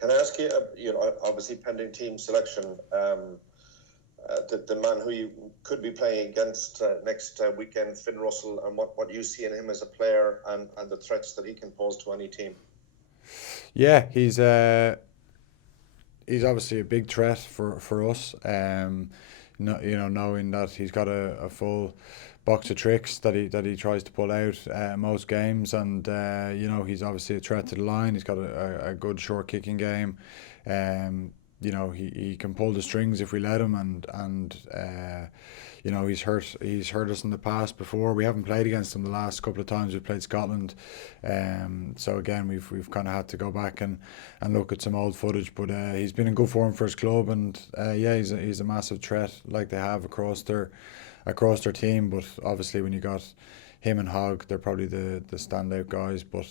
Can I ask you, obviously pending team selection, the man who you could be playing against next weekend, Finn Russell, and what you see in him as a player and the threats that he can pose to any team? Yeah, he's obviously a big threat for us. Knowing that he's got a full box of tricks that he tries to pull out most games, and he's obviously a threat to the line. He's got a good short kicking game. He can pull the strings if we let him, and he's hurt us in the past before. We haven't played against him the last couple of times we've played Scotland, so again we've kind of had to go back and look at some old footage. But he's been in good form for his club, and he's a massive threat like they have across their team. But obviously when you got him and Hogg, they're probably the standout guys. But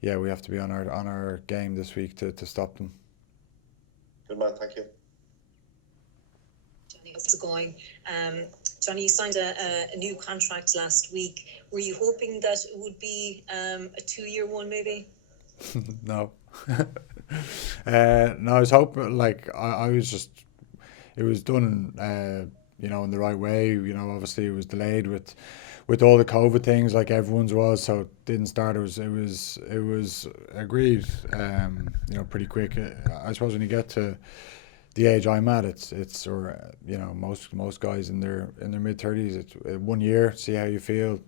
we have to be on our game this week to stop them. Good man, thank you. Johnny, how's it going? Johnny, you signed a new contract last week. Were you hoping that it would be a 2-year one, maybe? No. No, I was hoping, like, I was just, it was done, in the right way. Obviously it was delayed with all the COVID things, like everyone's was, so it didn't start. It was agreed, pretty quick. I suppose when you get to the age I'm at, it's or most guys in their mid-30s, it's 1 year, see how you feel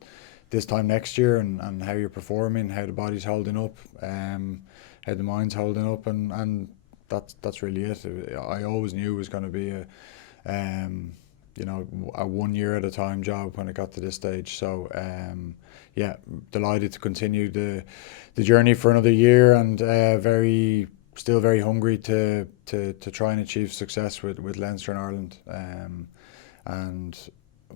this time next year, and how you're performing, how the body's holding up, how the mind's holding up, and that's really it. I always knew it was going to be a 1 year at a time job when it got to this stage. So delighted to continue the journey for another year, and still very hungry to try and achieve success with Leinster and Ireland. And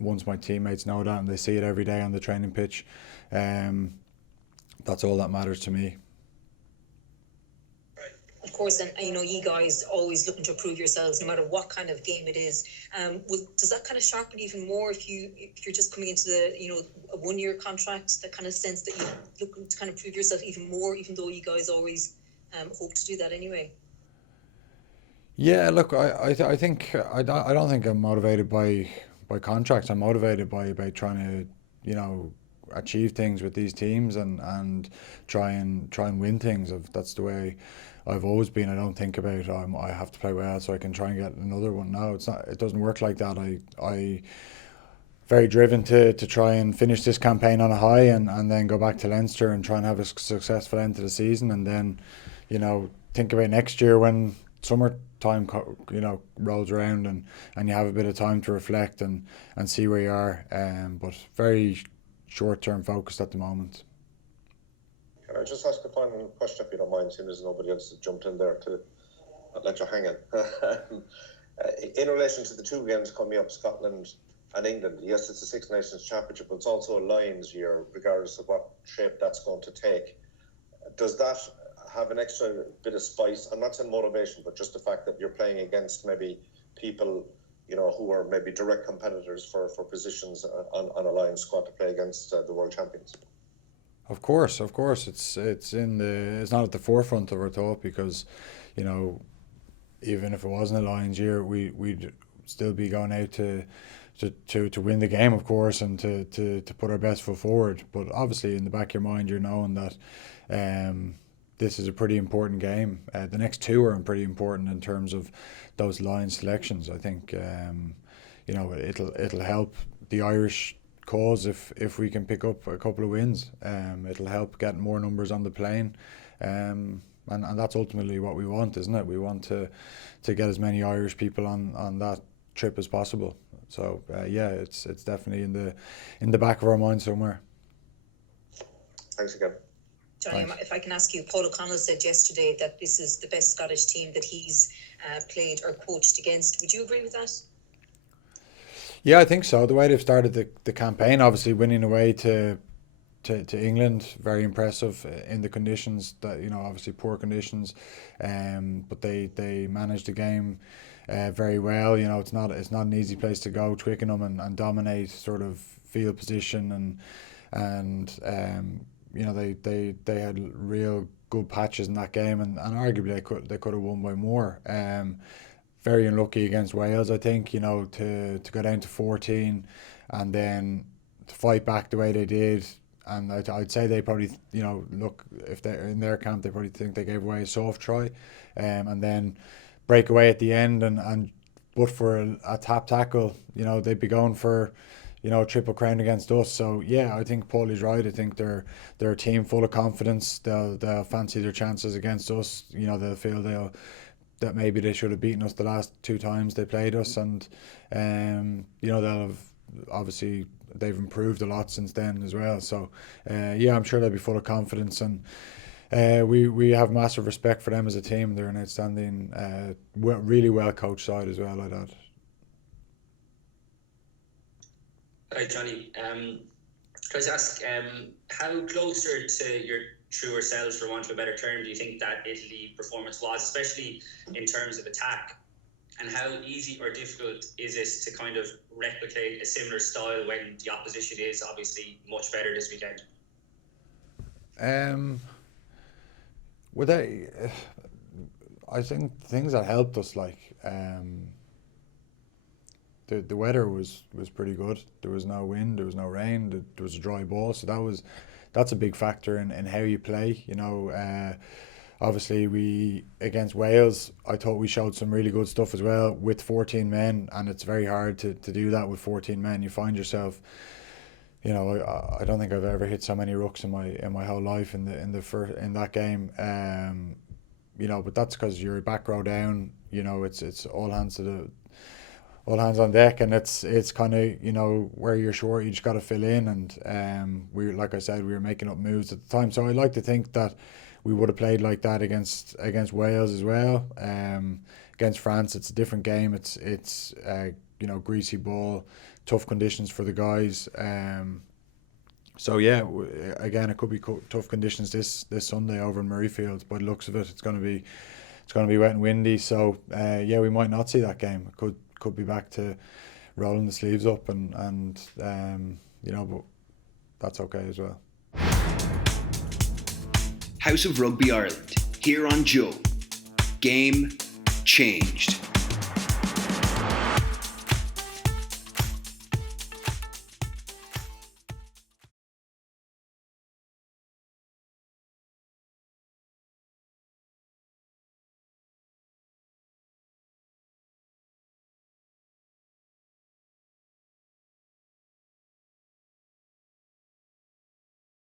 once my teammates know that and they see it every day on the training pitch, that's all that matters to me. Of course, and you guys always looking to improve yourselves, no matter what kind of game it is. Does that kind of sharpen even more if you're just coming into a 1 year contract? That kind of sense that you're looking to kind of prove yourself even more, even though you guys always hope to do that anyway. Yeah, look, I think I don't think I'm motivated by contracts. I'm motivated by trying to achieve things with these teams, and try and win things. That's the way I've always been. I don't think about I have to play well so I can try and get another one. No, it's not. It doesn't work like that. I very driven to try and finish this campaign on a high, and then go back to Leinster and try and have a successful end to the season, and then think about next year when summertime rolls around, and you have a bit of time to reflect and see where you are. But very short-term focused at the moment. Can I just ask a final question, if you don't mind, seeing as nobody else has jumped in there to let you hang in? In relation to the 2 games coming up, Scotland and England, yes, it's a Six Nations Championship, but it's also a Lions year, regardless of what shape that's going to take. Does that have an extra bit of spice? I'm not saying motivation, but just the fact that you're playing against maybe people who are maybe direct competitors for positions on a Lions squad to play against the world champions. Of course, it's not at the forefront of our thought, because even if it wasn't a Lions year, we'd still be going out to win the game, of course, and to put our best foot forward. But obviously in the back of your mind, you're knowing that this is a pretty important game. The next 2 are pretty important in terms of those Lions selections. I think it'll help the Irish cause if we can pick up a couple of wins. It'll help get more numbers on the plane, and that's ultimately what we want, isn't it? We want to get as many Irish people on that trip as possible. So it's definitely in the back of our mind somewhere. Thanks again. Johnny, if I can ask you, Paul O'Connell said yesterday that this is the best Scottish team that he's played or coached against. Would you agree with that? Yeah, I think so. The way they've started the campaign, obviously winning away to England, very impressive in the conditions that obviously poor conditions, but they managed the game very well. It's not an easy place to go, Twickenham, and dominate sort of field position, and they had real good patches in that game, and arguably they could have won by more. Very unlucky against Wales, I think, to go down to 14 and then to fight back the way they did. And I'd say they probably, look, if they're in their camp, they probably think they gave away a soft try, and then break away at the end. And but for a tap tackle, they'd be going for, Triple Crown against us. So yeah, I think Paulie's right. I think they're a team full of confidence. They'll fancy their chances against us. They'll feel that maybe they should have beaten us the last 2 times they played us, and they'll have, obviously they've improved a lot since then as well. So yeah, I'm sure they'll be full of confidence, and we have massive respect for them as a team. They're an outstanding, really well coached side as well, like that. Hi Johnny, can I just ask, how closer to your truer selves, for want of a better term, do you think that Italy performance was, especially in terms of attack? And how easy or difficult is it to kind of replicate a similar style when the opposition is obviously much better this weekend? I think things that helped us, like the weather was pretty good. There was no wind, there was no rain, there was a dry ball, so that's a big factor in how you play. Obviously, against Wales, I thought we showed some really good stuff as well with 14 men, and it's very hard to do that with 14 men. You find yourself, I don't think I've ever hit so many rucks in my whole life in that game. But that's because you're back row down. It's all hands on deck, and it's kind of, where you're short, you just got to fill in, and like I said, we were making up moves at the time. So I like to think that we would have played like that against Wales as well. Against France, it's a different game. It's greasy ball, tough conditions for the guys. So yeah, again, it could be tough conditions this Sunday over in Murrayfield. By the looks of it, it's going to be wet and windy. So yeah, we might not see that game. It could be back to rolling the sleeves up, and but that's okay as well. House of Rugby Ireland, here on Joe. Game changed.